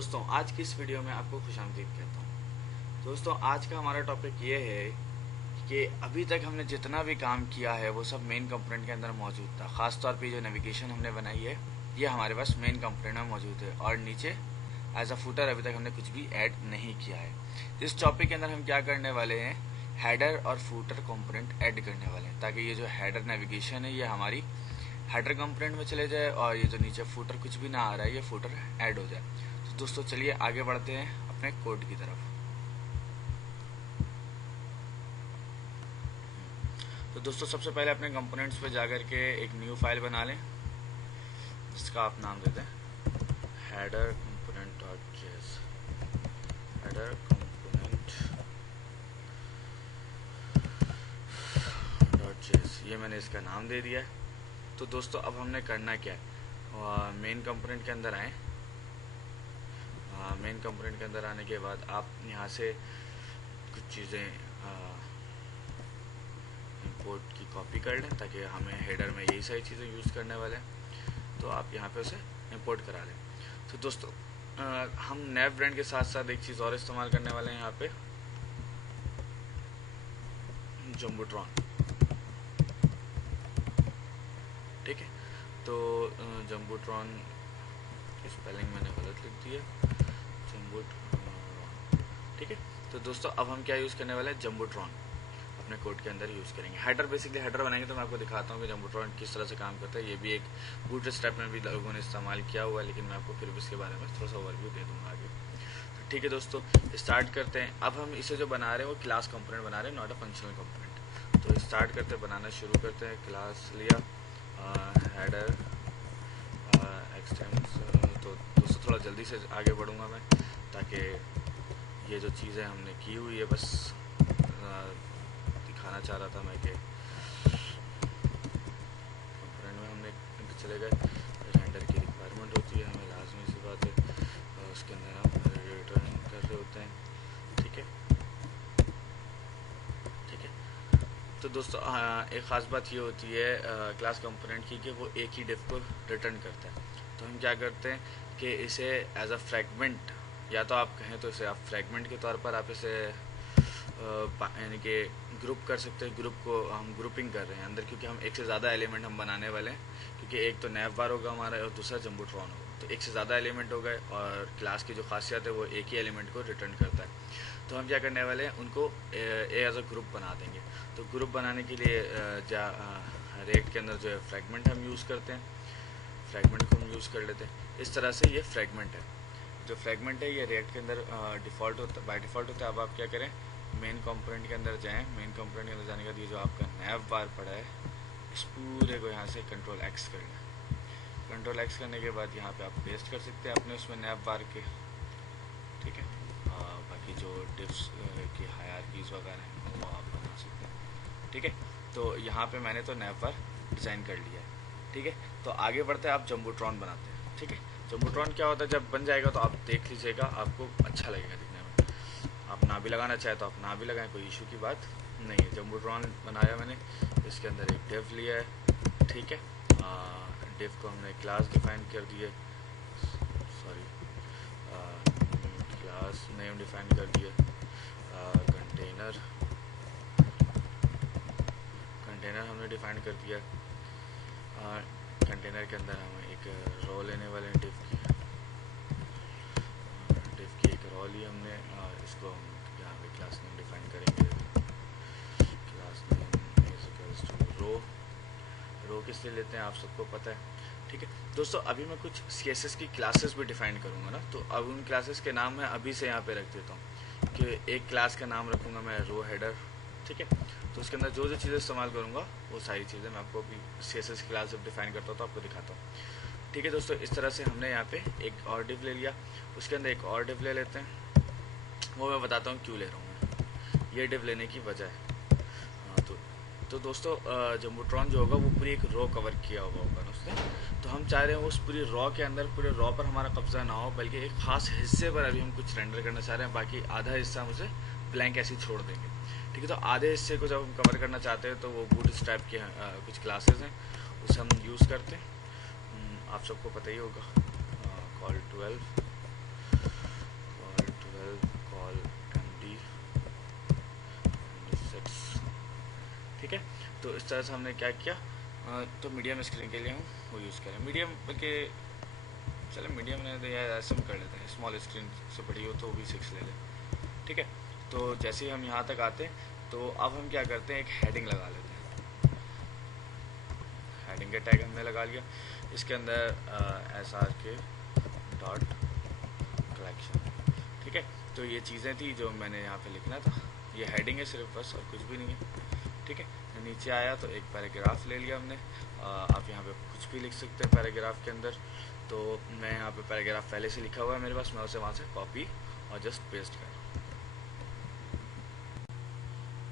दोस्तों आज की इस वीडियो में आपको खुशामदीद कहता हूँ। दोस्तों आज का हमारा टॉपिक ये है कि अभी तक हमने जितना भी काम किया है वो सब मेन कंपोनेंट के अंदर मौजूद था। खास तौर पे जो नेविगेशन हमने बनाई है ये हमारे पास मेन कंपोनेंट में मौजूद है और नीचे एज अ फुटर अभी तक हमने कुछ भी ऐड नहीं किया है। इस टॉपिक के अंदर हम क्या करने वाले हैं, हेडर और फुटर कंपोनेंट ऐड करने वाले हैं ताकि ये जो हेडर नेविगेशन है ये हमारी हेडर कंपोनेंट में चले जाए और ये जो नीचे फुटर कुछ भी ना आ रहा है ये फुटर ऐड हो जाए। तो दोस्तों चलिए आगे बढ़ते हैं अपने कोड की तरफ। तो दोस्तों सबसे पहले अपने कंपोनेंट्स पे जाकर के एक न्यू फाइल बना लें जिसका आप नाम देते हैं header component dot JS. Header component dot JS ये मैंने इसका नाम दे दिया है। तो दोस्तों अब हमने करना क्या है, मेन कंपोनेंट के अंदर आए। मेन कंपोनेंट के अंदर आने के बाद आप यहाँ से कुछ चीज़ें इंपोर्ट की कॉपी कर लें ताकि हमें हेडर में यही सारी चीज़ें यूज़ करने वाले हैं। तो आप यहाँ पे उसे इंपोर्ट करा लें। तो दोस्तों हम नैव ब्रांड के साथ साथ एक चीज़ और इस्तेमाल करने वाले हैं यहाँ पे, जम्बोट्रॉन। ठीक है, तो जम्बोट्रॉन की स्पेलिंग मैंने गलत लिख दी है, जम्बोट्रॉन। ठीक है, तो दोस्तों अब हम क्या यूज़ करने वाले हैं, जम्बोट्रॉन अपने कोड के अंदर यूज़ करेंगे। हेडर बेसिकली हेडर बनाएंगे तो मैं आपको दिखाता हूँ कि जम्बोट्रॉन किस तरह से काम करता है। ये भी एक बूटस्ट्रैप में भी लोगों ने इस्तेमाल किया हुआ है, लेकिन मैं आपको फिर भी इसके बारे में थोड़ा सा ओवरव्यू दे दूँगा आगे। तो ठीक है दोस्तों, स्टार्ट करते हैं। अब हम इसे जो बना रहे हैं वो क्लास कंपोनेंट बना रहे हैं, नॉट अ फंक्शनल कंपोनेंट। तो स्टार्ट करते हैं, बनाना शुरू करते हैं। क्लास लिया, हेडर एक्सटेंस। तो दोस्तों थोड़ा जल्दी से आगे बढ़ूँगा मैं ताकि ये जो चीज़ें हमने की हुई है बस दिखाना चाह रहा था मैं कि कंपोनेंट में हमने चले गए। रेंडर की रिक्वायरमेंट होती है हमें, लाजमी सी बात है, उसके अंदर हम रिटर्न कर रहे होते हैं। ठीक है, ठीक है। तो दोस्तों एक ख़ास बात ये होती है क्लास कंपोनेंट की कि वो एक ही डिफ को रिटर्न करता है। तो हम क्या करते हैं कि इसे एज अ फ्रैगमेंट, या तो आप कहें तो इसे आप फ्रैगमेंट के तौर पर आप इसे यानी कि ग्रुप कर सकते हैं। ग्रुप को हम ग्रुपिंग कर रहे हैं अंदर, क्योंकि हम एक से ज़्यादा एलिमेंट हम बनाने वाले हैं। क्योंकि एक तो नैव बार होगा हमारा और दूसरा जम्बोट्रॉन होगा, तो एक से ज़्यादा एलिमेंट हो गए और क्लास की जो खासियत है वो एक ही एलिमेंट को रिटर्न करता है। तो हम क्या करने वाले हैं, उनको एज अ ग्रुप बना देंगे। तो ग्रुप बनाने के लिए रेक्ट के अंदर जो है फ्रैगमेंट हम यूज़ करते हैं, फ्रैगमेंट को हम यूज़ कर लेते हैं। इस तरह से ये फ्रैगमेंट है। जो फ्रैगमेंट है ये रेक्ट के अंदर डिफ़ॉल्ट होता है, बाय डिफ़ॉल्ट होता है। अब आप क्या करें, मेन कंपोनेंट के अंदर जाएं। मेन कंपोनेंट के अंदर जाने के बाद ये जो आपका नैव बार पड़ा है इस पूरे को यहाँ से कंट्रोल एक्स कर लें। कंट्रोल एक्स करने के बाद यहाँ पे आप पेस्ट कर सकते हैं अपने उसमें नैव बार के। ठीक है, बाकी जो डिफ्स की हायरार्कीज़ वगैरह हैं वो आप बना सकते हैं। ठीक है, तो यहाँ पे मैंने तो नैव बार डिज़ाइन कर लिया है। ठीक है, तो आगे बढ़ते हैं, आप जम्बोट्रॉन बनाते हैं। ठीक है, जम्बोट्रॉन क्या होता है, जब बन जाएगा तो आप देख लीजिएगा, आपको अच्छा लगेगा दिखने में। आप ना भी लगाना चाहे तो आप ना भी लगाएं, कोई इशू की बात नहीं है। जम्बोट्रॉन बनाया मैंने, इसके अंदर एक डिव लिया है। ठीक है, डिव को हमने क्लास डिफाइन कर दिए, सॉरी क्लास नेम डिफाइन कर दिए। कंटेनर हमने डिफाइन कर दिया। कंटेनर के अंदर हम एक रो लेने वाले हैं डिव की एक रो ली हमने, इसको हम यहाँ पे क्लास नेम डिफाइन करेंगे। Class name is equals to row किस लिए लेते हैं आप सबको पता है। ठीक है दोस्तों, अभी मैं कुछ CSS की क्लासेस भी डिफाइन करूँगा ना, तो अब उन क्लासेस के नाम मैं अभी से यहाँ पे रख देता हूँ कि एक क्लास का नाम रखूँगा मैं रो हेडर। ठीक है, तो उसके अंदर जो जो चीज़ें इस्तेमाल करूँगा वो सारी चीज़ें मैं आपको अभी CSS की क्लास जब डिफाइन करता हूँ तो आपको दिखाता हूँ। ठीक है दोस्तों, इस तरह से हमने यहाँ पे एक और डिव ले लिया, उसके अंदर एक और डिव ले लेते हैं। वो मैं बताता हूँ क्यों ले रहा हूँ मैं, ये डिव लेने की वजह है। तो दोस्तों जम्बोट्रॉन जो होगा वो पूरी एक रो कवर किया हुआ होगा ना उसने, तो हम चाह रहे हैं उस पूरी रॉ के अंदर, पूरे रॉ पर हमारा कब्जा ना हो, बल्कि एक खास हिस्से पर अभी हम कुछ रेंडर करना चाह रहे हैं। बाकी आधा हिस्सा मुझे ब्लैंक ऐसे ही छोड़ देंगे। ठीक है, तो आधे हिस्से को जब हम कवर करना चाहते हैं तो वो बूटस्ट्रैप के कुछ क्लासेस हैं उसे हम यूज़ करते हैं। आप सबको पता ही होगा, call 12 well call MD sets. ठीक है, तो इस तरह से हमने क्या किया, तो मीडियम स्क्रीन के लिए हम वो यूज़ करें। मीडियम के चले मीडियम ने या ऐसे हम कर लेते हैं, स्मॉल स्क्रीन से बड़ी हो तो वो भी 6 ले लें। ठीक है, तो जैसे ही हम यहाँ तक आते हैं तो अब हम क्या करते हैं, एक हेडिंग लगा लेते हैं। हेडिंग का टैग हमने लगा लिया, इसके अंदर SRK डॉट कलेक्शन। ठीक है, तो ये चीज़ें थी जो मैंने यहाँ पे लिखना था, ये हेडिंग है सिर्फ, बस और कुछ भी नहीं है। ठीक है, नीचे आया तो एक पैराग्राफ ले लिया हमने। आप यहाँ पे कुछ भी लिख सकते हैं पैराग्राफ के अंदर, तो मैं यहाँ पे पैराग्राफ पहले से लिखा हुआ है मेरे पास, मैं उसे वहाँ से कॉपी और जस्ट पेस्ट कर,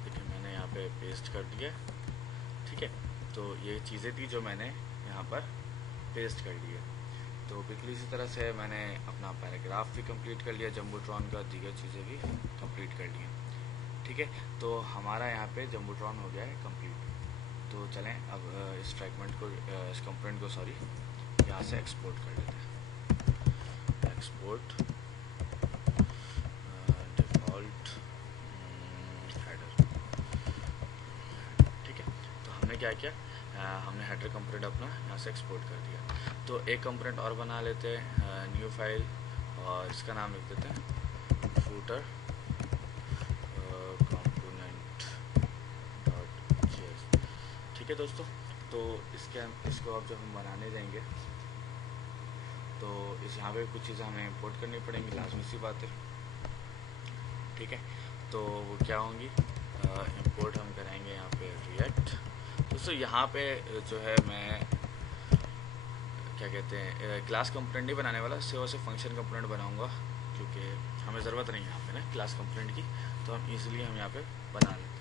देखिए मैंने यहाँ पे पेस्ट कर दिया। ठीक है, तो ये चीज़ें थी जो मैंने यहाँ पर पेस्ट कर दी है। तो बिल्कुल इसी तरह से मैंने अपना पैराग्राफ भी कंप्लीट कर लिया, जम्बोट्रॉन का दीगर चीज़ें भी कंप्लीट कर ली हैं। ठीक है, तो हमारा यहाँ पे जम्बोट्रॉन हो गया है कंप्लीट। तो चलें अब इस फ्रैगमेंट को, इस कंपोनेंट को सॉरी, यहाँ से एक्सपोर्ट कर लेते हैं। Export default header. ठीक है, तो हमने क्या किया, हमने हेडर कंपोनेंट अपना यहाँ से एक्सपोर्ट कर दिया। तो एक कंपोनेंट और बना लेते हैं, न्यू फाइल, और इसका नाम लिख देते हैं फूटर कंपोनेंट डॉट JS। ठीक है दोस्तों, तो इसको अब जब हम बनाने जाएंगे तो इस यहाँ पे कुछ चीज़ें हमें इंपोर्ट करनी पड़ेंगी, लाजमी सी बात है। ठीक है, तो वो क्या होंगी, इंपोर्ट हम कराएंगे यहाँ पे रिएक्ट। दोस्तों यहाँ पे जो है मैं क्या कहते हैं, क्लास कंपोनेंट नहीं बनाने वाला, सिर्फ और सिर्फ फंक्शन कंपोनेंट बनाऊंगा, क्योंकि हमें ज़रूरत नहीं है यहाँ पे ना क्लास कंपोनेंट की, तो हम इजीली हम यहाँ पे बना लेते हैं।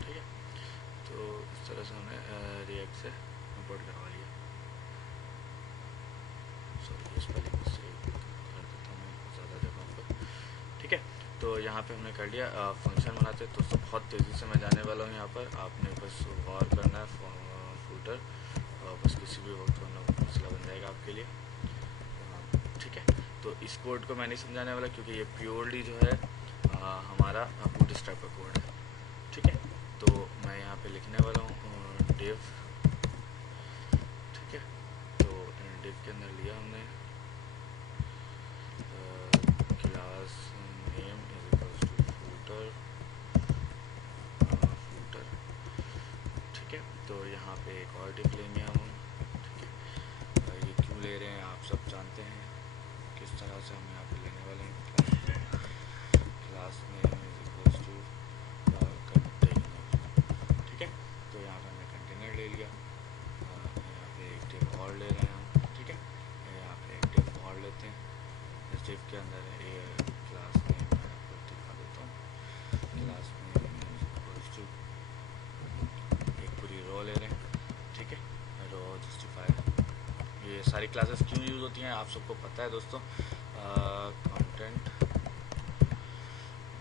ठीक है, तो इस तरह से हमने रिएक्ट से इंपोर्ट करवा लिया। सॉरी इस पहले मुझसे कर देता हूँ ज़्यादा जगहों पर। ठीक है, तो यहाँ पे हमने कर लिया। फंक्शन बनाते तो बहुत तेज़ी से मैं जाने वाला हूँ यहाँ पर, आपने बस गौर करना है फूटर, बस किसी भी वक्त वरना मसला बन जाएगा आपके लिए। ठीक है, तो इस कोड को मैं नहीं समझाने वाला क्योंकि ये प्योरली जो है हमारा बूटस्ट्रैप का कोड है। ठीक है, तो मैं यहाँ पे लिखने वाला हूँ डिव। ठीक है, तो डिव के अंदर लिया हमने class name is equals to footer footer. ठीक है, तो यहाँ पे एक और डिव लेंगे हम। ठीक है, ये क्यों ले रहे हैं आप सब जानते हैं किस तरह से हम यहाँ पे लेने वाले हैं। Class name is equals to container. ठीक है, तो यहाँ पे हमने कंटेनर ले लिया, यहाँ पे एक डिव और ले रहे हैं हम। ठीक है, यहाँ पे एक डिव और लेते हैं, इस डिव के अंदर क्लास नेम मैं आपको दिखा देता हूँ। Class name is equals to, एक पूरी रो ले रहे हैं। ठीक है, रो जस्टिफायर। ये सारी क्लासेस क्यों यूज़ होती हैं आप सबको पता है दोस्तों, कंटेंट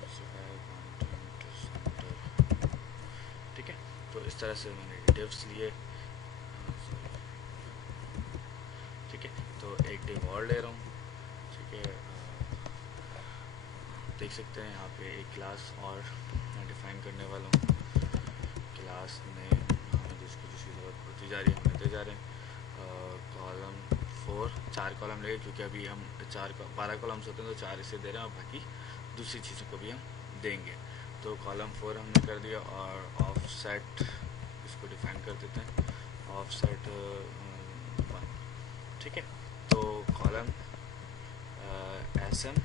सेंटर। ठीक है, तो इस तरह से मैंने डिव्स लिए। ठीक है, तो एक डिव और ले रहा हूँ। ठीक है, देख सकते हैं यहाँ पे एक क्लास और डिफाइन करने वाला हूँ। क्लास नेम हमें जिसकी ज़रूरत पड़ती जा रही है हम लेते जा रहे हैं। कॉलम 4, 4 कॉलम लेंगे क्योंकि अभी हम 12 कॉलम्स होते हैं तो 4 इसे दे रहे हैं और बाकी दूसरी चीज़ों को भी हम देंगे। तो कॉलम 4 हमने कर दिया और ऑफसेट इसको डिफाइन कर देते हैं, ऑफसेट 1। ठीक है, तो कॉलम SM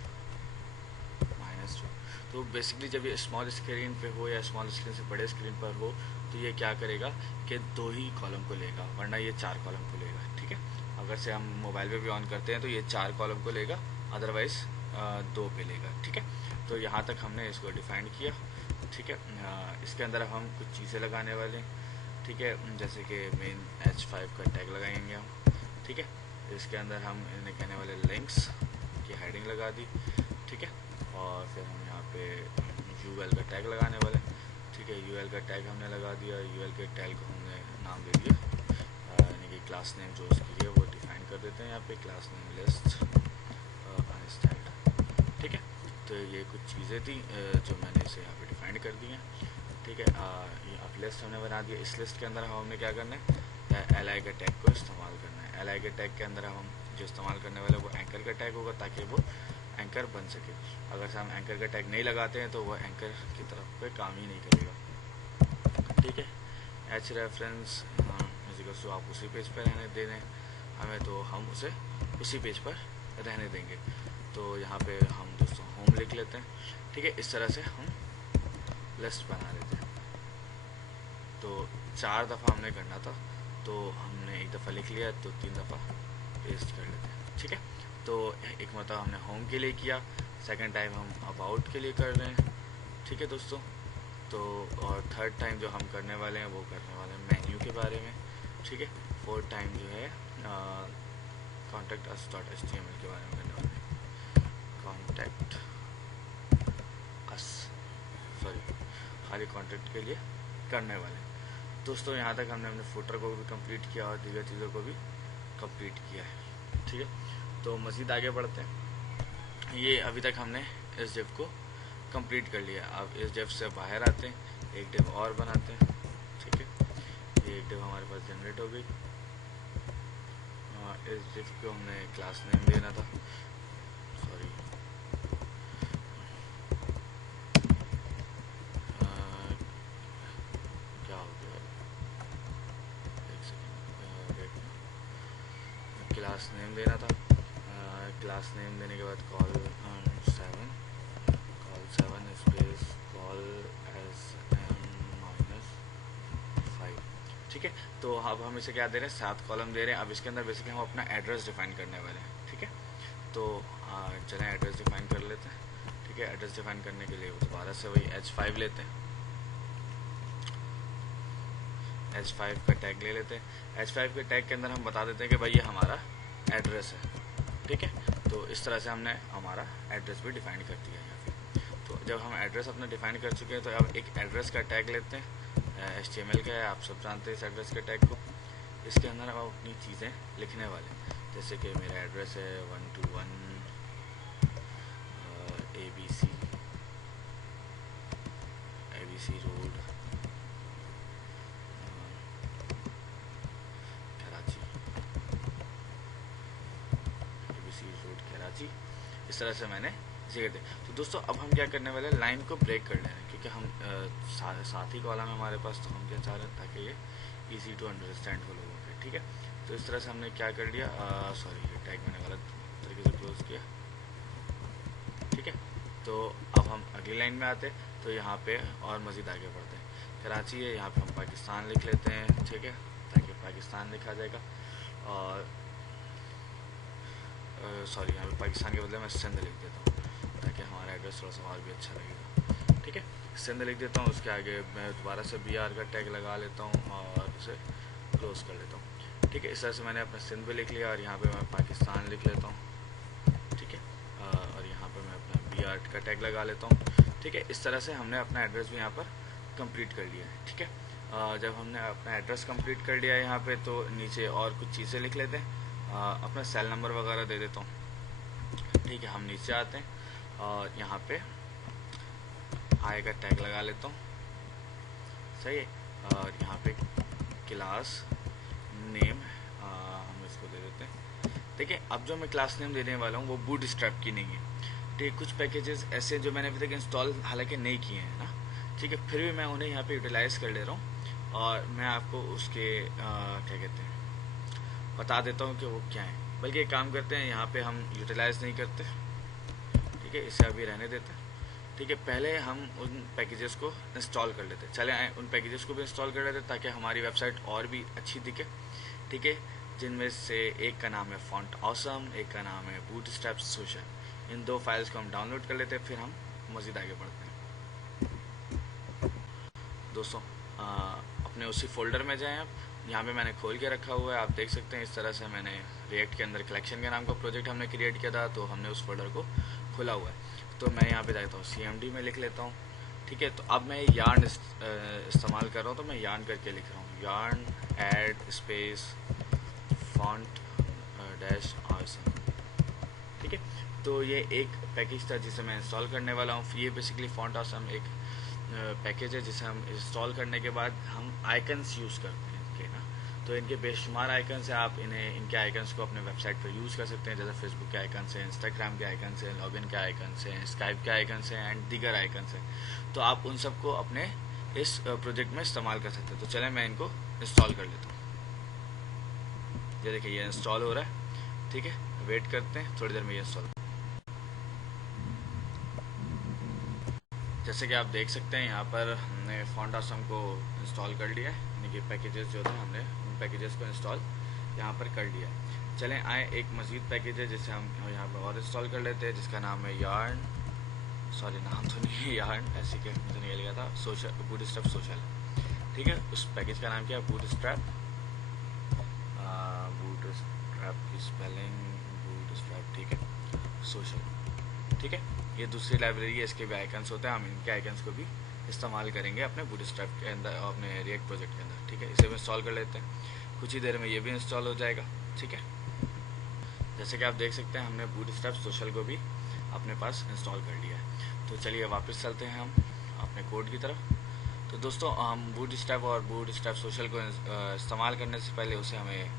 -2। तो बेसिकली जब ये स्मॉल स्क्रीन पे हो या स्मॉल स्क्रीन से बड़े स्क्रीन पर हो तो ये क्या करेगा कि 2 ही कॉलम को लेगा, वरना ये 4 कॉलम को लेगा। ठीक है, अगर से हम मोबाइल पे भी ऑन करते हैं तो ये 4 कॉलम को लेगा, अदरवाइज 2 पे लेगा। ठीक है, तो यहाँ तक हमने इसको डिफाइन किया। ठीक है, इसके अंदर हम कुछ चीज़ें लगाने वाले हैं। ठीक है, जैसे कि मेन H5 का टैग लगाएंगे हम। ठीक है, इसके अंदर हम इन्हें कहने वाले लिंक्स की हेडिंग लगा दी। ठीक है, और फिर हम यहाँ पे UL का टैग लगाने वाले हैं। ठीक है, यूएल का टैग हमने लगा दिया, यूएल के टैग को हमने नाम दे दिया, यानी कि क्लास नेम जो उसकी है वो डिफाइन कर देते हैं यहाँ पे, क्लास नेम लिस्ट अनस्टाइल्ड। ठीक है, तो ये कुछ चीज़ें थी जो मैंने इसे यहाँ पे डिफाइन कर दी हैं। ठीक है, ये अब लिस्ट हमने बना दिया। इस लिस्ट के अंदर हमने क्या करना है, एल का टैग को इस्तेमाल करना है। एल के टैग के अंदर हम जो इस्तेमाल करने वाले वो एंकर का टैग होगा, ताकि वो एंकर बन सके। अगर से हम एंकर का टैग नहीं लगाते हैं तो वह एंकर की तरफ पे काम ही नहीं करेगा। ठीक है, एच रेफरेंस तो आप उसी पेज पर रहने दे दें हमें, तो हम उसे उसी पेज पर रहने देंगे। तो यहाँ पे हम दोस्तों होम लिख लेते हैं। ठीक है, इस तरह से हम लिस्ट बना लेते हैं। तो 4 दफ़ा हमने करना था, तो हमने एक दफ़ा लिख लिया, तो 3 दफ़ा पेस्ट कर लेते हैं। ठीक है, तो एक मतलब हमने होम के लिए किया, सेकंड टाइम हम अबाउट के लिए कर रहे हैं। ठीक है दोस्तों, तो और थर्ड टाइम जो हम करने वाले हैं वो करने वाले हैं मेन्यू के बारे में। ठीक है, फोर्थ टाइम जो है कॉन्टैक्ट अस डॉट HTML के बारे में करने वाले हैं। कॉन्टैक्ट अस, सॉरी, खाली कॉन्टैक्ट के लिए करने वाले हैं। दोस्तों यहाँ तक हमने अपने फुटर को भी कंप्लीट किया और दीगर चीज़ों को भी कंप्लीट किया है। ठीक है, तो मज़ीद आगे बढ़ते हैं। ये अभी तक हमने इस डिव को कंप्लीट कर लिया। अब इस डिव से बाहर आते हैं, एक डिव और बनाते हैं। ठीक है, ये एक डिव हमारे पास जनरेट हो गई। इस डिव को हमने क्लास नेम देना था, सॉरी, क्या हो गया, एक सेकेंड, क्लास नेम देना था। क्लास नेम देने के बाद कॉल 7 स्पेस कॉल -5। ठीक है, तो अब हम इसे क्या दे रहे हैं, 7 कॉलम दे रहे हैं। अब इसके अंदर बेसिकली हम अपना एड्रेस डिफाइन करने वाले हैं। ठीक है, तो चलें एड्रेस डिफाइन कर लेते हैं। ठीक है, एड्रेस डिफाइन करने के लिए दोबारा से वही H5 लेते हैं, H5 का टैग ले लेते हैं। H5 के टैग के अंदर हम बता देते हैं कि भाई ये हमारा एड्रेस है। ठीक है, तो इस तरह से हमने हमारा एड्रेस भी डिफाइन कर दिया है यहाँ पे। तो जब हम एड्रेस अपना डिफाइन कर चुके हैं, तो अब एक एड्रेस का टैग लेते हैं। HTML का है, आप सब जानते हैं इस एड्रेस के टैग को। इसके अंदर हम अपनी चीज़ें लिखने वाले हैं, जैसे कि मेरा एड्रेस है 121 ABC road Karachi, ABC road Karachi. इस तरह से मैंने इसे कर दिया। तो दोस्तों अब हम क्या करने वाले हैं, लाइन को ब्रेक कर लेना है, क्योंकि हम साथ ही कॉलम है हमारे पास, तो हम क्या चाह रहे हैं ताकि ये इजी टू अंडरस्टैंड हो लोगों के। ठीक है, तो इस तरह से हमने क्या कर लिया, सॉरी ये टैग मैंने गलत तरीके से क्लोज किया। ठीक है, तो अब हम अगली लाइन में आते हैं। तो यहाँ पे और मज़ीद आगे बढ़ते हैं। कराची है, यहाँ पे हम पाकिस्तान लिख लेते हैं। ठीक है, ताकि पाकिस्तान लिखा जाएगा। और सॉरी, यहाँ पे पाकिस्तान के बदले मैं सिंध लिख देता हूँ, ताकि हमारा एड्रेस थोड़ा सा और भी अच्छा लगेगा। ठीक है, सिंध लिख देता हूँ। उसके आगे मैं दोबारा से BR का टैग लगा लेता हूँ और उसे क्लोज कर लेता हूँ। ठीक है, इस तरह से मैंने अपना सिंध भी लिख लिया और यहाँ पे मैं पाकिस्तान लिख लेता हूँ। ठीक है, और यहाँ पे मैं अपना BR का टैग लगा लेता हूँ। ठीक है, इस तरह से हमने अपना एड्रेस भी यहाँ पर कंप्लीट कर लिया है। ठीक है, जब हमने अपना एड्रेस कंप्लीट कर लिया है यहाँ पे, तो नीचे और कुछ चीज़ें लिख लेते हैं। अपना सेल नंबर वगैरह दे देता हूँ। ठीक है, हम नीचे आते हैं और यहाँ पे आई का टैग लगा लेता हूँ। सही है, और यहाँ पे क्लास नेम हम इसको दे देते हैं। देखिए, अब जो मैं क्लास नेम देने वाला हूँ वो बूटस्ट्रैप की नहीं है। ठीक है, कुछ पैकेजेस ऐसे जो मैंने अभी तक इंस्टॉल हालांकि नहीं किए हैं ना, ठीक है, फिर भी मैं उन्हें यहाँ पे यूटिलाइज़ कर ले रहा हूँ और मैं आपको उसके क्या कहते हैं बता देता हूँ कि वो क्या है। बल्कि एक काम करते हैं, यहाँ पे हम यूटिलाइज़ नहीं करते। ठीक है, इसे अभी रहने देते हैं। ठीक है, पहले हम उन पैकेजेस को इंस्टॉल कर लेते हैं। चले आए उन पैकेजेस को भी इंस्टॉल कर लेते हैं, ताकि हमारी वेबसाइट और भी अच्छी दिखे। ठीक है, जिनमें से एक का नाम है फॉन्ट ऑसम, एक का नाम है बूटस्ट्रैप सोशल। इन 2 फाइल्स को हम डाउनलोड कर लेते हैं, फिर हम मज़ीद आगे बढ़ते हैं। दोस्तों अपने उसी फोल्डर में जाएं आप। यहाँ पे मैंने खोल के रखा हुआ है, आप देख सकते हैं। इस तरह से मैंने रिएक्ट के अंदर कलेक्शन के नाम का प्रोजेक्ट हमने क्रिएट किया था, तो हमने उस फोल्डर को खोला हुआ है। तो मैं यहाँ पे जाता हूँ CMD में लिख लेता हूँ ठीक है। तो अब मैं यार्न इस्तेमाल कर रहा हूँ, तो मैं यार्न करके लिख रहा हूँ, yarn add space font dash awesome. ठीक है। तो ये एक पैकेज था जिसे मैं इंस्टॉल करने वाला हूँ। ये बेसिकली फॉन्ट ऑसम एक पैकेज है जिसे हम इंस्टॉल करने के बाद हम आइकन्स यूज़ करते हैं इनके ना। तो इनके बेशुमार आइकन्स हैं, आप इनके आइकन्स को अपने वेबसाइट पर यूज़ कर सकते हैं, जैसे फेसबुक के आइकन्स हैं, इंस्टाग्राम के आइकन्स हैं, लॉगिन के आइकन्स हैं, स्काइप के आइकन्स हैं एंड दीगर आइकन्स हैं। तो आप उन सबको अपने इस प्रोजेक्ट में इस्तेमाल कर सकते हैं। तो चलें मैं इनको इंस्टॉल कर लेता हूँ। ये देखिए ये इंस्टॉल हो रहा है। ठीक है, वेट करते हैं, थोड़ी देर में ये इंस्टॉल। जैसे कि आप देख सकते हैं यहाँ पर हमने फॉन्ट ऑसम को इंस्टॉल कर लिया है, यानी कि पैकेजेस जो थे हमने उन पैकेजेस को इंस्टॉल यहाँ पर कर लिया है। चलें आए एक मज़ीद पैकेज है जिसे हम यहाँ पर और इंस्टॉल कर लेते हैं, जिसका नाम है यार्न, सॉरी नाम तो नहीं है यार्न, ऐसे के मुझे निकल गया था, सोशल, बूटस्ट्रैप सोशल। ठीक है, उस पैकेज का नाम क्या है, बूटस्ट्रैप। बूटस्ट्रैप की स्पेलिंग बूटस्ट्रैप, ठीक है, सोशल। ठीक है, ये दूसरी लाइब्रेरी है, इसके भी आइकन्स होते हैं, हम इनके आइकन्स को भी इस्तेमाल करेंगे अपने बूटस्ट्रैप के अंदर, अपने रिएक्ट प्रोजेक्ट के अंदर। ठीक है, इसे भी इंस्टॉल कर लेते हैं, कुछ ही देर में ये भी इंस्टॉल हो जाएगा। ठीक है, जैसे कि आप देख सकते हैं हमने बूटस्ट्रैप सोशल को भी अपने पास इंस्टॉल कर लिया है। तो चलिए वापस चलते हैं हम अपने कोड की तरफ। तो दोस्तों हम बूटस्ट्रैप और बूटस्ट्रैप सोशल को इस्तेमाल करने से पहले उसे हमें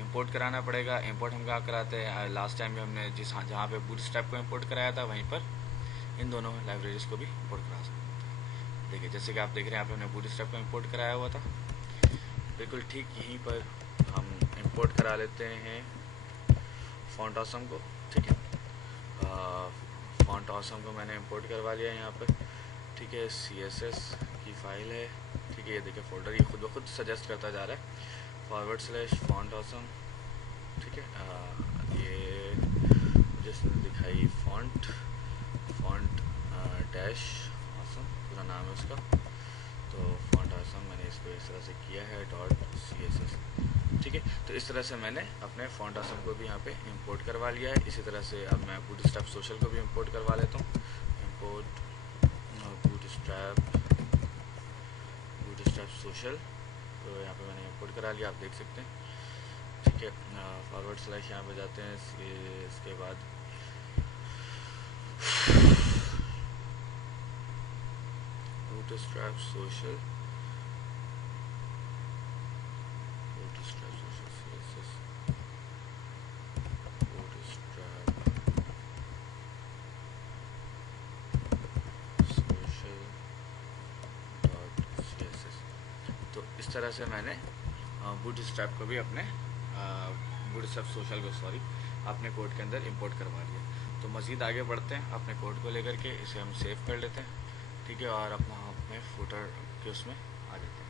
इंपोर्ट कराना पड़ेगा। इंपोर्ट हम क्या कराते हैं, लास्ट टाइम भी हमने जहाँ पे बूटस्ट्रैप को इंपोर्ट कराया था वहीं पर इन दोनों लाइब्रेरीज को भी इंपोर्ट करा सकते हैं। देखिए जैसे कि आप देख रहे हैं, यहाँ पे हमने बूटस्ट्रैप को इंपोर्ट कराया हुआ था, बिल्कुल ठीक यहीं पर हम इंपोर्ट करा लेते हैं फॉन्ट ऑसम को। ठीक है, फॉन्ट ऑसम को मैंने इंपोर्ट करवा लिया यहाँ पर। ठीक है, CSS की फाइल है। ठीक है, ये देखिए फोल्डर ये खुद ब खुद सजेस्ट करता जा रहा है, /फॉन्ट ऑसम। ठीक है, ये जिसने दिखाई फॉन्ट डैश ऑसम पूरा नाम है उसका। तो फॉन्ट ऑसम मैंने इसको इस तरह से किया है .css। ठीक है, तो इस तरह से मैंने अपने फॉन्ट ऑसम को भी यहाँ पे इंपोर्ट करवा लिया है। इसी तरह से अब मैं बूटस्ट्रैप सोशल को भी इंपोर्ट करवा लेता हूँ। इंपोर्ट बूटस्ट्रैप सोशल, तो यहाँ पे मैंने इंपोर्ट करा लिया, आप देख सकते हैं। ठीक है, /, यहाँ पे जाते हैं, इसके बाद bootstrap social CSS bootstrap social .css। तो इस तरह से मैंने बूटस्ट्रैप को भी अपने बूटस्ट्रैप सोशल को अपने कोड के अंदर इंपोर्ट करवा लिया। तो मज़ीद आगे बढ़ते हैं अपने कोड को लेकर के, इसे हम सेव कर लेते हैं। ठीक है, और अपना अपने फुटर के उसमें आ जाते हैं।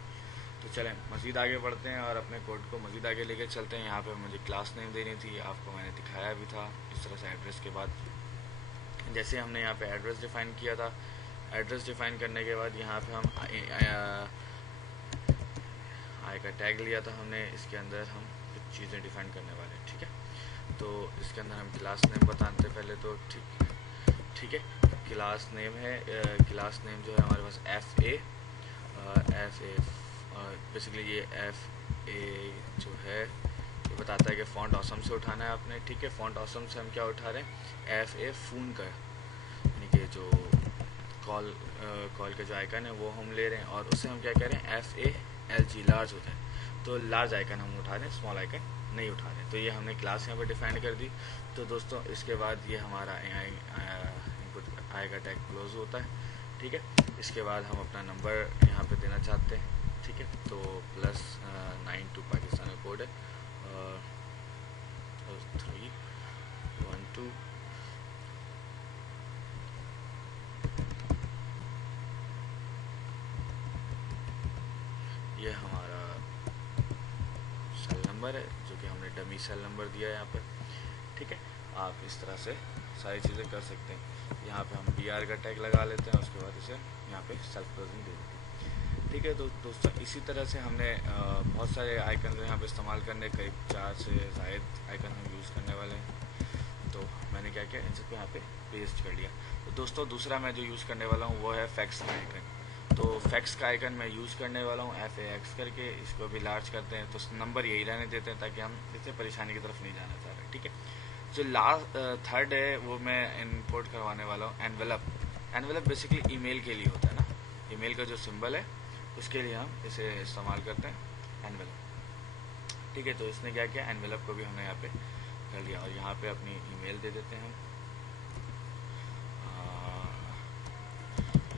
तो चलें मज़ीद आगे बढ़ते हैं और अपने कोड को मज़ीद आगे लेकर चलते हैं। यहाँ पे मुझे क्लास नेम देनी थी, आपको मैंने दिखाया भी था इस तरह से। एड्रेस के बाद जैसे हमने यहाँ पे एड्रेस डिफ़ाइन किया था, एड्रेस डिफ़ाइन करने के बाद यहाँ पे हम आई का टैग लिया था हमने, इसके अंदर हम कुछ चीज़ें डिफ़ाइन करने वाले हैं। ठीक है, तो इसके अंदर हम क्लास नेम बताते हैं पहले तो। ठीक है, क्लास नेम है, क्लास नेम जो है हमारे पास FA बेसिकली ये FA जो है ये बताता है कि फॉन्ट ऑसम से उठाना है आपने। ठीक है, फॉन्ट ऑसम से हम क्या उठा रहे हैं, FA फ़ून का, यानी कि जो कॉल का जो आइकन है वो हम ले रहे हैं, और उससे हम क्या कह रहे हैं, FALG लार्ज होता है, तो लार्ज आइकन हम उठा रहे हैं, स्मॉल आइकन नहीं उठा रहे। तो ये हमने क्लास यहाँ पर डिफाइन कर दी। तो दोस्तों इसके बाद ये हमारा इनपुट आई का टैग क्लोज होता है। ठीक है, इसके बाद हम अपना नंबर यहाँ पे देना चाहते हैं। ठीक है, तो +92 पाकिस्तान का कोड है, 312। ये हमारा सेल नंबर है जो कि हमने डमी सेल नंबर दिया है यहाँ पर। ठीक है, आप इस तरह से सारी चीज़ें कर सकते हैं। यहाँ पे हम BR का टैग लगा लेते हैं, उसके बाद इसे यहाँ पे सेल्फ क्लोजिंग दे देते हैं। ठीक है, तो दोस्तों इसी तरह से हमने बहुत सारे आइकन यहाँ पे इस्तेमाल करने, करीब 4 से ज़ायद आइकन हम यूज़ करने वाले हैं। तो मैंने क्या किया, इन सबको यहाँ पे पेस्ट कर लिया। तो दोस्तों दूसरा मैं जो यूज़ करने वाला हूँ वो है फैक्स का आइकन। तो फैक्स का आइकन मैं यूज़ करने वाला हूँ FAX करके, इसको भी लार्ज करते हैं, तो नंबर यही रहने देते हैं ताकि हम इससे परेशानी की तरफ नहीं जाना चाह रहे, ठीक है। जो लास्ट थर्ड है वो मैं इंपोर्ट करवाने वाला हूँ एनवेलप। एनवेलप बेसिकली ईमेल के लिए होता है ना, ईमेल का जो सिंबल है उसके लिए हम इसे इस्तेमाल करते हैं एनवेलप, ठीक है। तो इसने क्या किया, एनवेलप को भी हमने यहाँ पे कर लिया और यहाँ पे अपनी ईमेल दे देते हैं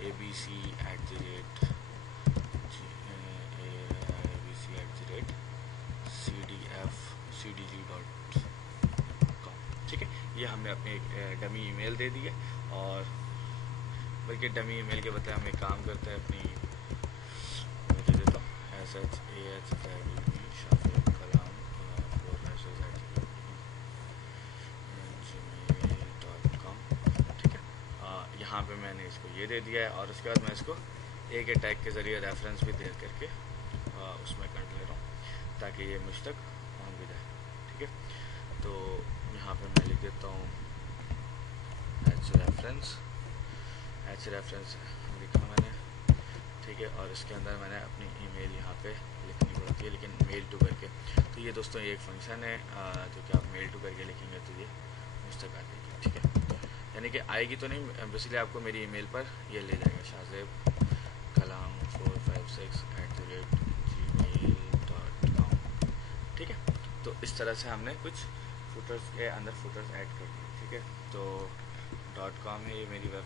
abc@cdg.com, ठीक है। ये हमने अपने एक डमी ईमेल दे दी है, और बल्कि डमी ईमेल के बदले हम एक काम करते हैं, अपनी दे देता हूँ gmail.com, ठीक है। यहाँ पे मैंने इसको ये दे दिया है, और उसके बाद मैं इसको एक टैग के ज़रिए रेफरेंस भी दे करके उसमें कर ले रहा हूँ ताकि ये मुझ तक पहुँच भी जाए, ठीक है। तो यहाँ पे मैं लिख देता हूँ एच रेफरेंस लिखा मैंने, ठीक है। और इसके अंदर मैंने अपनी ईमेल यहाँ पे लिखनी पड़ती है, लेकिन मेल टू करके। तो ये दोस्तों ये एक फंक्शन है जो कि आप मेल टू करके लिखेंगे तो ये मुझ तक आ जाएगी, ठीक है। यानी कि आएगी तो नहीं, बेसिकली आपको मेरी ईमेल पर ये ले जाएगा, shahzeb.kalam456@gmail.com, ठीक है। तो इस तरह से हमने कुछ फुटर्स के अंदर फुटर्स ऐड कर दिए, ठीक है। तो .com है ये मेरी वेब,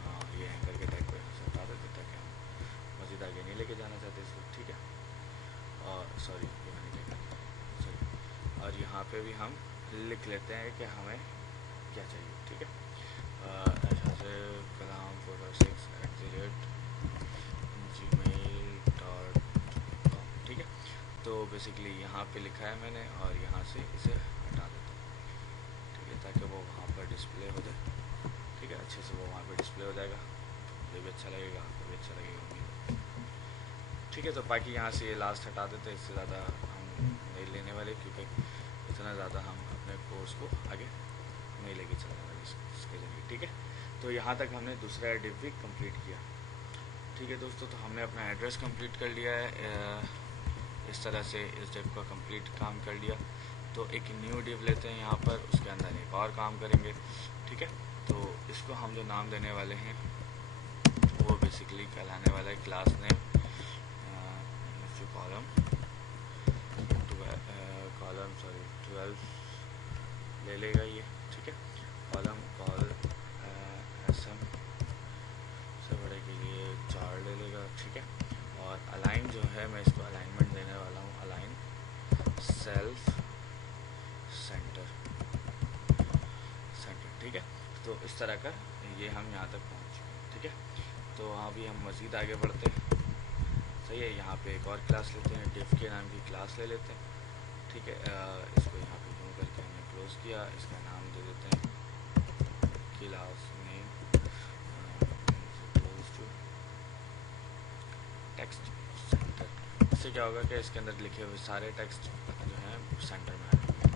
हाँ ये एंकर के टैग पर हटा देते ताकि हम मज़ीद आगे नहीं लेके जाना चाहते इसको, ठीक है। और सॉरी ये मैंने क्या किया, सॉरी। और यहाँ पे भी हम लिख लेते हैं कि हमें क्या चाहिए, ठीक है। kalam456@gmail.com, ठीक है। तो बेसिकली यहाँ पे लिखा है मैंने, और यहाँ से इसे हटा देता हूँ, ठीक है, ताकि वो वहाँ पर डिस्प्ले हो जाए, ठीक है। अच्छे से वो वहाँ पे डिस्प्ले हो जाएगा, ये भी अच्छा लगेगा, आपको भी अच्छा लगेगा, उम्मीद है, ठीक है। तो बाकी यहाँ से ये लास्ट हटा देते हैं, इससे ज़्यादा हम नहीं लेने वाले, क्योंकि इतना ज़्यादा हम अपने कोर्स को आगे नहीं लेके चलने वाले इसके जरिए, ठीक है। तो यहाँ तक हमने दूसरा डिव भी कंप्लीट किया, ठीक है दोस्तों। तो हमने अपना एड्रेस कंप्लीट कर लिया है, इस तरह से इस डिव का कंप्लीट काम कर लिया। तो एक न्यू डिव लेते हैं यहाँ पर, उसके अंदर एक और काम करेंगे, ठीक है। तो इसको हम जो नाम देने वाले हैं वो बेसिकली कहलाने वाला है क्लास नेम कॉलम 12 ले लेगा ये, ठीक है। कॉलम SM से बड़े के लिए 4 ले लेगा, ठीक है। और अलाइन जो है, मैं इसको अलाइनमेंट देने वाला हूँ, अलाइन सेल्फ सेंटर, ठीक है। तो इस तरह का ये हम यहाँ तक पहुँच चुके हैं, ठीक है। तो अभी हम मज़ीद आगे बढ़ते हैं, सही है। यहाँ पे एक और क्लास लेते हैं, डिव के नाम की क्लास ले लेते हैं, ठीक है। इसको यहाँ पे जूम करके हमने क्लोज किया, इसका नाम दे देते हैं क्लास नेम टेक्स्ट सेंटर। इससे क्या होगा कि इसके अंदर लिखे हुए सारे टेक्स्ट जो हैं सेंटर में आ जाएंगे,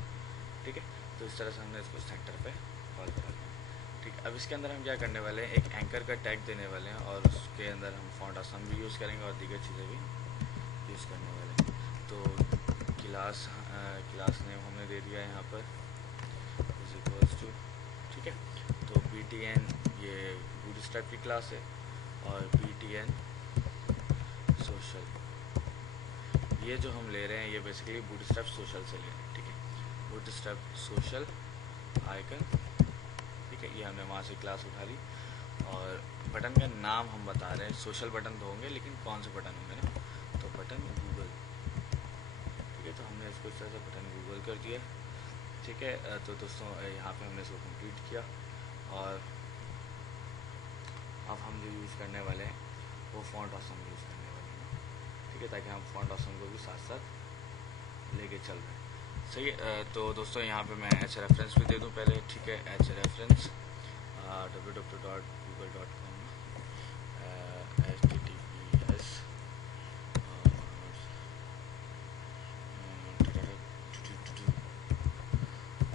ठीक है। तो इस तरह से हमने इसको सेंटर पे कॉल कर लिया, ठीक। अब इसके अंदर हम क्या करने वाले हैं, एक एंकर का टैग देने वाले हैं, और उसके अंदर हम फॉन्ट आसम भी यूज़ करेंगे और दीगर चीज़ें भी यूज़ करने वाले हैं। तो क्लास नेम हमने दे दिया है यहाँ पर =, ठीक है। तो BTN ये बूटस्ट्रैप की क्लास है, और BTN सोशल ये जो हम ले रहे हैं ये बेसिकली बूटस्ट्रैप सोशल से ले रहे हैं, ठीक है। बूटस्ट्रैप सोशल आइकन, ठीक है। ये हमने वहाँ से क्लास उठा ली, और बटन का नाम हम बता रहे हैं, सोशल बटन तो होंगे, लेकिन कौन से बटन होंगे ना, तो बटन गूगल, ठीक है। तो हमने इसको इस तरह से बटन गूगल कर दिया, ठीक है। तो दोस्तों यहाँ पे हमने इसको कंप्लीट किया, और अब हम जो यूज़ करने वाले हैं वो फॉन्ट ऑसम यूज़ करने वाले हैं, ठीक है, ताकि हम फॉन्ट ऑसम को भी साथ साथ लेके चल रहे हैं, सही है। तो दोस्तों यहाँ पे मैं एच रेफरेंस भी दे दूँ पहले, ठीक है। H reference www.google.com https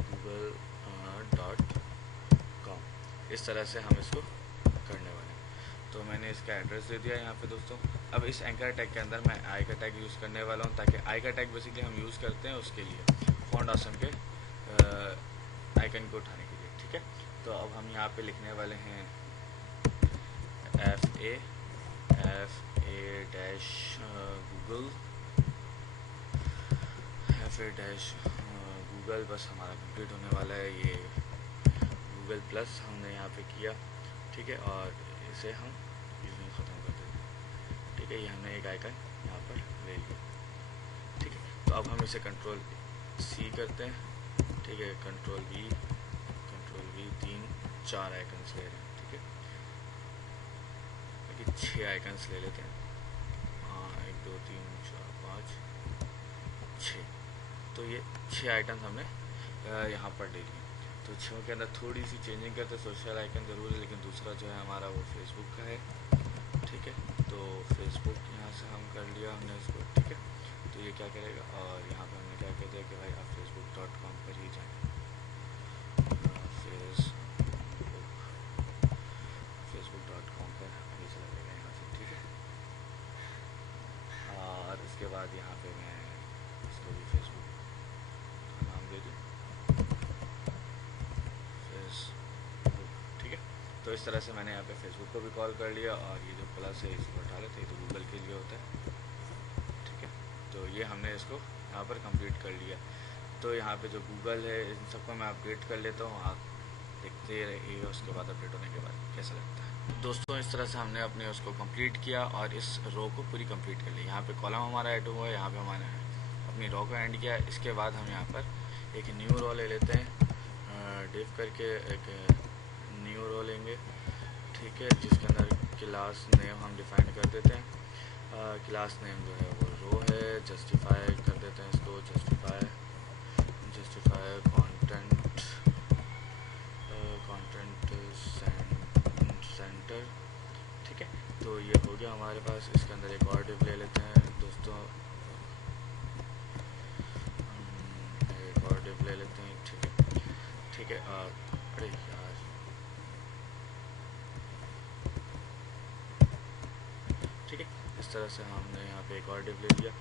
google.com, इस तरह से हम इसको करने वाले हैं। तो मैंने इसका एड्रेस दे दिया यहाँ पे दोस्तों। अब इस एंकर टैग के अंदर मैं आई का टैग यूज़ करने वाला हूँ, ताकि आई का टैग बेसिकली हम यूज़ करते हैं उसके लिए फॉन्ट ऑसम के आइकन को उठाने के लिए, ठीक है। तो अब हम यहाँ पे लिखने वाले हैं FA dash Google, FA dash Google, बस हमारा कंप्लीट होने वाला है। ये गूगल प्लस हमने यहाँ पे किया, ठीक है, और इसे हम यूज़ ख़त्म कर देते, ठीक है। ये हमने एक आइकन यहाँ पर ले लिया, ठीक है। तो अब हम इसे कंट्रोल C करते हैं, ठीक है, कंट्रोल V 3-4 आइकन्स ले रहे हैं, ठीक है, बाकी 6 आइकन्स ले लेते हैं। 1 2 3 4 5 6, तो ये 6 आइकन्स हमने यहाँ पर ले लिए। तो 6 के अंदर थोड़ी सी चेंजिंग करते, सोशल आइकन ज़रूर है, लेकिन दूसरा जो है हमारा वो फेसबुक का है, ठीक है। तो फेसबुक यहाँ से हम कर लिया हमने इसको, ठीक है। तो ये क्या करेगा, और यहाँ पे हमने क्या कह दिया कि भाई आप facebook.com पर ही जाएँ, facebook.com पर ये चला जाएगा यहाँ से, ठीक है। और इसके बाद यहाँ पे मैं इसको भी फेसबुक का नाम दे दूँ, फेसबुक, ठीक है। तो इस तरह से मैंने यहाँ पे फेसबुक को भी कॉल कर लिया, और ये जो प्लस है इसको हटा लेते हैं, तो गूगल के लिए होता है, ठीक है। तो ये हमने इसको यहाँ पर कंप्लीट कर लिया। तो यहाँ पे जो गूगल है इन सबको मैं अपडेट कर लेता हूँ, आप देखते रहिए उसके बाद अपडेट होने के बाद कैसा लगता है। दोस्तों इस तरह से हमने अपने उसको कंप्लीट किया और इस रो को पूरी कंप्लीट कर ली। यहाँ पे कॉलम हमारा ऐड हुआ है, यहाँ पे हमने अपनी रो को एंड किया। इसके बाद हम यहाँ पर एक न्यू रो ले लेते हैं, डिव करके एक न्यू रो लेंगे, ठीक है, जिसके अंदर क्लास नेम हम डिफाइन कर देते हैं। क्लास नेम जो है वो रो है, जस्टिफाई कर देते हैं इसको, जस्टिफाई कंटेंट सेंटर, ठीक है। तो ये हो गया हमारे पास। इसके अंदर एक और डिव ले लेते हैं दोस्तों, एक और डिव ले लेते हैं, ठीक है, ठीक है। अरे यार, ठीक है, इस तरह से हमने यहाँ पे एक और डिव ले लिया।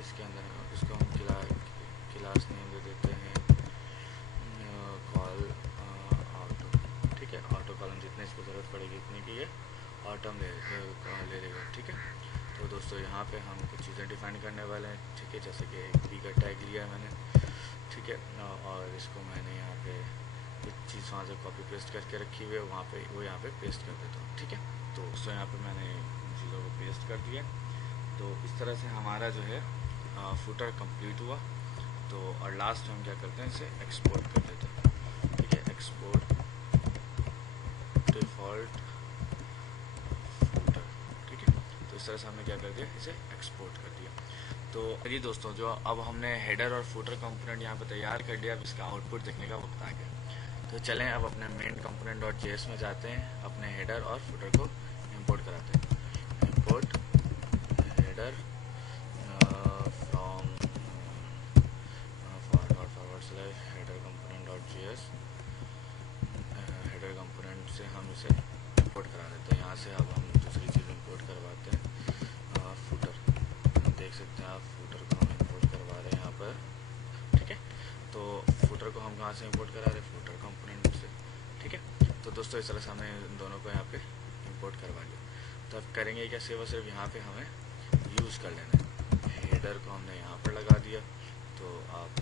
इसके अंदर इसको हम क्लास नेम दे देते हैं कॉल ऑटो, ठीक है। ऑटो कॉलम जितने इसको ज़रूरत पड़ेगी इतने की ये ऑटम ले लेगा, ठीक है। तो दोस्तों यहाँ पे हम कुछ चीज़ें डिफाइन करने वाले हैं, ठीक है, जैसे कि एक बी का टैग लिया है मैंने, ठीक है, और इसको मैंने यहाँ पे कुछ चीज़ वहाँ से कॉपी पेस्ट करके रखी हुई है, वहाँ पे वो यहाँ पे पेस्ट कर देता हूँ, ठीक है। तो उसको यहाँ पे मैंने उन चीज़ों को पेस्ट कर दिया। तो इस तरह से हमारा जो है फुटर कंप्लीट हुआ। तो और लास्ट हम क्या करते हैं, इसे एक्सपोर्ट कर देते हैं, ठीक है, एक्सपोर्ट डिफ़ॉल्ट फुटर, ठीक है। तो इस तरह से हमने क्या कर दिया, इसे एक्सपोर्ट कर दिया। तो जी दोस्तों, जो अब हमने हेडर और फुटर कंपोनेंट यहाँ पे तैयार कर लिया, अब इसका आउटपुट देखने का वक्त आ गया। तो चलें अब अपने मेन component.js में जाते हैं, अपने हेडर और फुटर को इंपोर्ट कराते हैं। Import header from forward slash header component.js, header component से हम इसे इंपोर्ट करा देते हैं। यहाँ से अब हम दूसरी चीज़ इंपोर्ट करवाते हैं, फुटर, देख सकते हैं आप, फुटर को हम इंपोर्ट करवा रहे हैं यहाँ पर, ठीक है। तो फुटर को हम कहाँ से इंपोर्ट करा रहे हैं, फुटर कंपोनेंट से, ठीक है। तो दोस्तों इस तरह से हमने इन दोनों को यहाँ पे इंपोर्ट करवा लिया। तो अब करेंगे क्या, सिर्फ और सिर्फ यहाँ पे हमें यूज़ कर लेना है। हेडर को हमने यहाँ पर लगा दिया, तो आप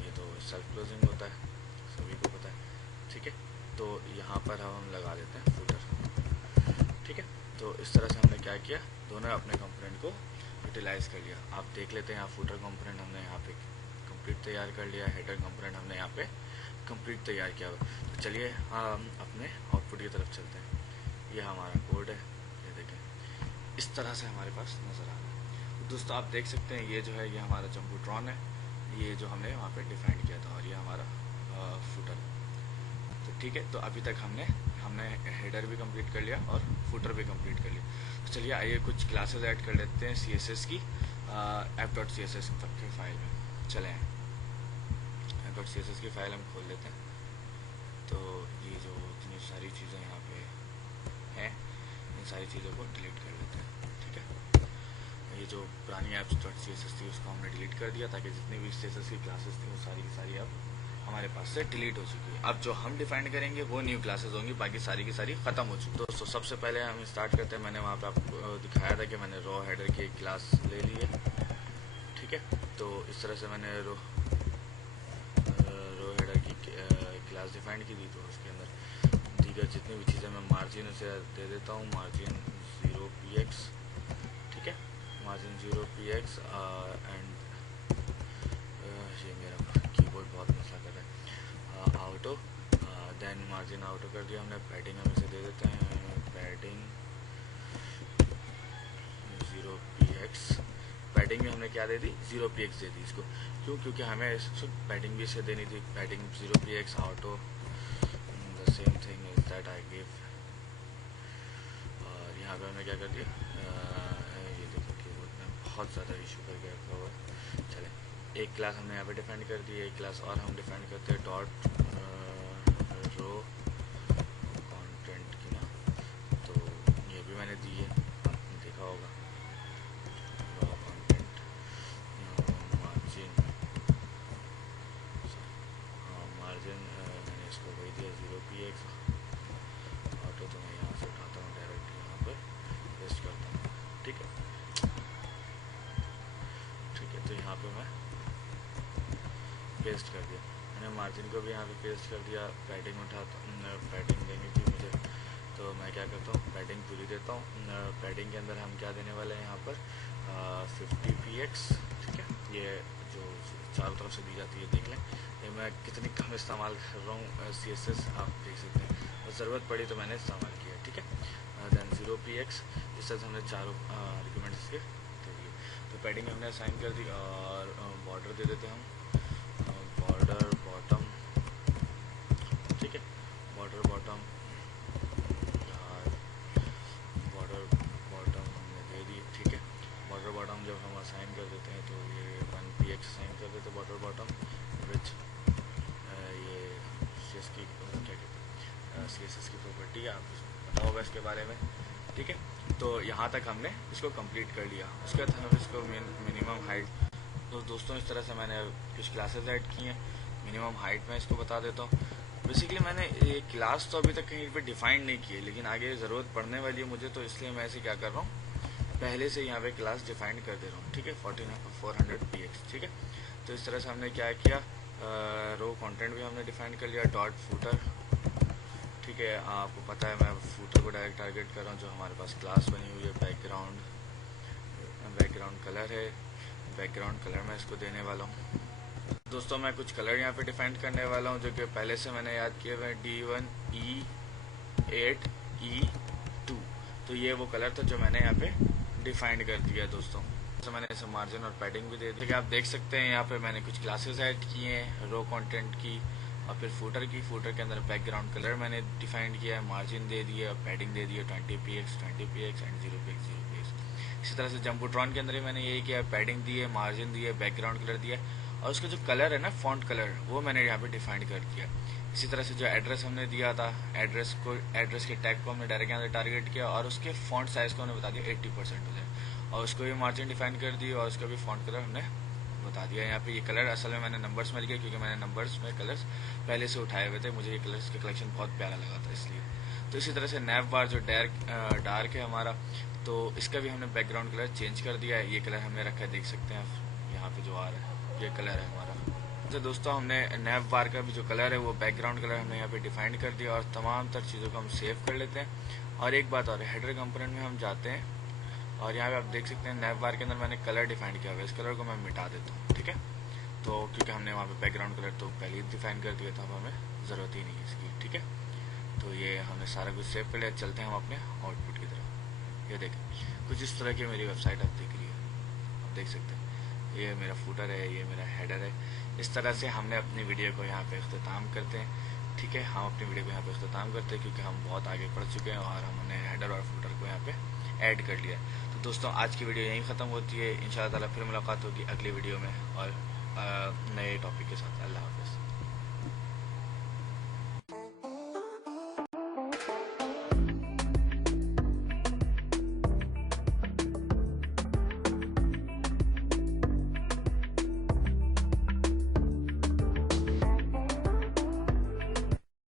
ये तो सेल्फ क्लोजिंग होता है, सभी को पता है, ठीक है। तो यहाँ पर हम लगा देते हैं फुटर, ठीक है। तो इस तरह से हमने क्या किया, दोनों अपने कंपोनेंट को यूटिलाइज़ कर लिया। आप देख लेते हैं, यहाँ फुटर कंपोनेंट हमने यहाँ पे कंप्लीट तैयार कर लिया, हेडर कंपोनेंट हमने यहाँ पे कंप्लीट तैयार किया। तो चलिए हम अपने आउटपुट की तरफ चलते हैं। ये हमारा कोड है, ये देखें, इस तरह से हमारे पास नज़र आ रहा है। तो दोस्तों आप देख सकते हैं, ये जो है ये हमारा जम्बूट्रॉन है, ये जो हमने वहाँ पे डिफाइन किया था, और ये हमारा फुटर। तो ठीक है, तो अभी तक हमने हेडर भी कंप्लीट कर लिया और फुटर भी कंप्लीट कर लिया। तो चलिए आइए कुछ क्लासेस ऐड कर लेते हैं CSS की app.css की फाइल में। चलें, app.css की फ़ाइल हम खोल लेते हैं। तो ये जो इतनी सारी चीज़ें यहाँ पे हैं, इन सारी चीज़ों को डिलीट कर लेते हैं। ठीक है, ये जो पुरानी apps.css थी उसको हमने डिलीट कर दिया ताकि जितनी भी CSS की क्लासेस थी वो सारी की सारी अब हमारे पास से डिलीट हो चुकी है। अब जो हम डिफाइन करेंगे वो न्यू क्लासेस होंगी, बाकी सारी की सारी खत्म हो चुकी है। दोस्तों सबसे पहले हम स्टार्ट करते हैं। मैंने वहाँ पे आपको दिखाया था कि मैंने रो हेडर की एक क्लास ले ली है। ठीक है, तो इस तरह से मैंने रो हेडर की क्लास डिफाइन की थी। तो उसके अंदर दीगर जितनी भी चीज़ें मैं मार्जिन से दे देता हूँ, मार्जिन 0px। ठीक है, मार्जिन 0px एंड ये मेरा कीबोर्ड बहुत मसला कर रहा है, आउटो, देन मार्जिन आउटो कर दिया हमने। पैडिंग हम इसे दे देते हैं, पैडिंग 0px। पैडिंग में हमने क्या दे दी, 0px दे दी इसको। क्यों? क्योंकि हमें पैडिंग भी इसे देनी थी, padding 0px आउटो, the same thing is that I give. और यहाँ पे हमने क्या कर दिया, ये देखो कीबोर्ड में बहुत ज़्यादा इशू कर गया था। चले, एक क्लास हमने यहाँ पे डिफाइन कर दी, एक क्लास और हम डिफाइन करते हैं, डॉट रो कंटेंट की ना। तो ये भी मैंने दी है, आपने देखा होगा, रो कंटेंट मार्जिन, मार्जिन मैंने इसको वही दिया 0px ऑटो। तो मैं यहाँ से उठाता हूँ डायरेक्ट यहाँ पे पेस्ट करता हूँ। ठीक है, ठीक है, तो यहाँ पे मैं पेस्ट कर दिया। मैंने मार्जिन को भी यहाँ पे पेस्ट कर दिया। पैडिंग उठाता, पैडिंग देनी थी मुझे, तो मैं क्या करता हूँ, पैडिंग पूरी देता हूँ। पैडिंग के अंदर हम क्या देने वाले हैं यहाँ पर, 50px। ठीक है, ये जो चारों तरफ से दी जाती है, देख लें ये मैं कितनी कम इस्तेमाल कर रहा हूँ CSS, आप देख सकते हैं, और ज़रूरत पड़ी तो मैंने इस्तेमाल किया। ठीक है, देन 0px, इस तरह से हमने चारों आर्ग्यूमेंट्स के दे दिए। तो पैडिंग हमने असाइन कर दी, और बॉर्डर दे देते हैं हम, बॉर्डर बॉटम। ठीक है, बॉर्डर बॉटम, बॉर्डर बॉटम हमने दे दी। ठीक है, बॉर्डर बॉटम जब हम असाइन कर देते हैं तो ये 1px असाइन कर देते हैं बॉर्डर बॉटम, विच ये CSS की क्या कहते हैं, CSS की प्रॉपर्टी है, आपको पता होगा इसके बारे में। ठीक है, तो यहाँ तक हमने इसको कंप्लीट कर लिया। उसके बाद हम इसको मिनिमम हाइट, तो दोस्तों इस तरह से मैंने कुछ क्लासेस ऐड की हैं। मिनिमम हाइट में इसको बता देता हूँ। बेसिकली मैंने ये क्लास तो अभी तक कहीं पे डिफाइन नहीं की है, लेकिन आगे ज़रूरत पड़ने वाली है मुझे, तो इसलिए मैं ऐसे क्या कर रहा हूँ, पहले से यहाँ पे क्लास डिफाइन कर दे रहा हूँ। ठीक है, 400px। ठीक है, तो इस तरह से हमने क्या किया, रो कंटेंट भी हमने डिफाइन कर लिया, डॉट फूटर। ठीक है, आपको पता है मैं फूटर को डायरेक्ट टारगेट कर रहा हूँ, जो हमारे पास क्लास बनी हुई है। बैकग्राउंड कलर है, बैकग्राउंड कलर मैं इसको देने वाला हूँ। दोस्तों मैं कुछ कलर यहाँ पे डिफाइन करने वाला हूँ, जो कि पहले से मैंने याद किए हुए, D1E8E2। तो ये वो कलर था जो मैंने यहाँ पे डिफाइन कर दिया दोस्तों। तो मैंने इसे मार्जिन और पैडिंग भी दे दी। आप देख सकते हैं यहाँ पे मैंने कुछ क्लासेस ऐड किए हैं, रो कंटेंट की, और फिर फूटर की। फूटर के अंदर बैकग्राउंड कलर मैंने डिफाइन किया है, मार्जिन दे दिया और पैडिंग दे दिया 20px एंड 0px। इसी तरह से जम्बूट्रॉन के अंदर ही मैंने यही किया, पैडिंग दी है, मार्जिन दी है, बैकग्राउंड कलर दिया, और उसका जो कलर है ना, फॉन्ट कलर, वो मैंने यहाँ पे डिफाइन कर दिया। इसी तरह से जो एड्रेस हमने दिया था, एड्रेस के टैग को हमने डायरेक्ट यहाँ से टारगेट किया, और उसके फॉन्ट साइज को हमने बता दिया 80% हो जाए, और उसको भी मार्जिन डिफाइन कर दी, और उसका भी फॉन्ट कलर हमने बता दिया। यहाँ पे ये कलर असल में मैंने नंबर्स में लिखे, क्योंकि मैंने नंबर्स में कलर्स पहले से उठाए हुए थे, मुझे ये कलर्स का कलेक्शन बहुत प्यारा लगा था इसलिए। तो इसी तरह से नैव बार जो डार्क है हमारा, तो इसका भी हमने बैकग्राउंड कलर चेंज कर दिया है। ये कलर हमने रखा है, देख सकते हैं आप यहाँ पे जो आ रहा है, ये कलर है हमारा। तो दोस्तों हमने नैव बार का भी जो कलर है वो बैकग्राउंड कलर हमने यहाँ पे डिफाइन कर दिया, और तमाम तर चीज़ों को हम सेव कर लेते हैं। और एक बात और, हेडर कंपोनेंट में हम जाते हैं, और यहाँ पे आप देख सकते हैं नैव बार के अंदर मैंने कलर डिफाइन किया हुआ है, इस कलर को मैं मिटा देता हूँ। ठीक है, तो क्योंकि हमने वहाँ पे बैकग्राउंड कलर तो पहले ही डिफाइन कर दिया था, अब हमें ज़रूरत ही नहीं है इसकी। ठीक है, तो ये हमने सारा कुछ सेव कर लिया। चलते हैं हम अपने आउटपुट की तरफ। ये देखें, कुछ इस तरह की मेरी वेबसाइट आप देख रही है, आप देख सकते हैं, ये मेरा फूटर है, ये मेरा हेडर है। इस तरह से हमने अपनी वीडियो को यहाँ पे इख्तिताम करते हैं। ठीक है, हम अपनी वीडियो को यहाँ पे इख्तिताम करते हैं, क्योंकि हम बहुत आगे बढ़ चुके हैं और हमने हेडर और फूटर को यहाँ पे ऐड कर लिया। तो दोस्तों आज की वीडियो यहीं ख़त्म होती है। इंशाअल्लाह ताला फिर मुलाकात होगी अगली वीडियो में और नए टॉपिक के साथ। अल्लाह हाफ़िज़।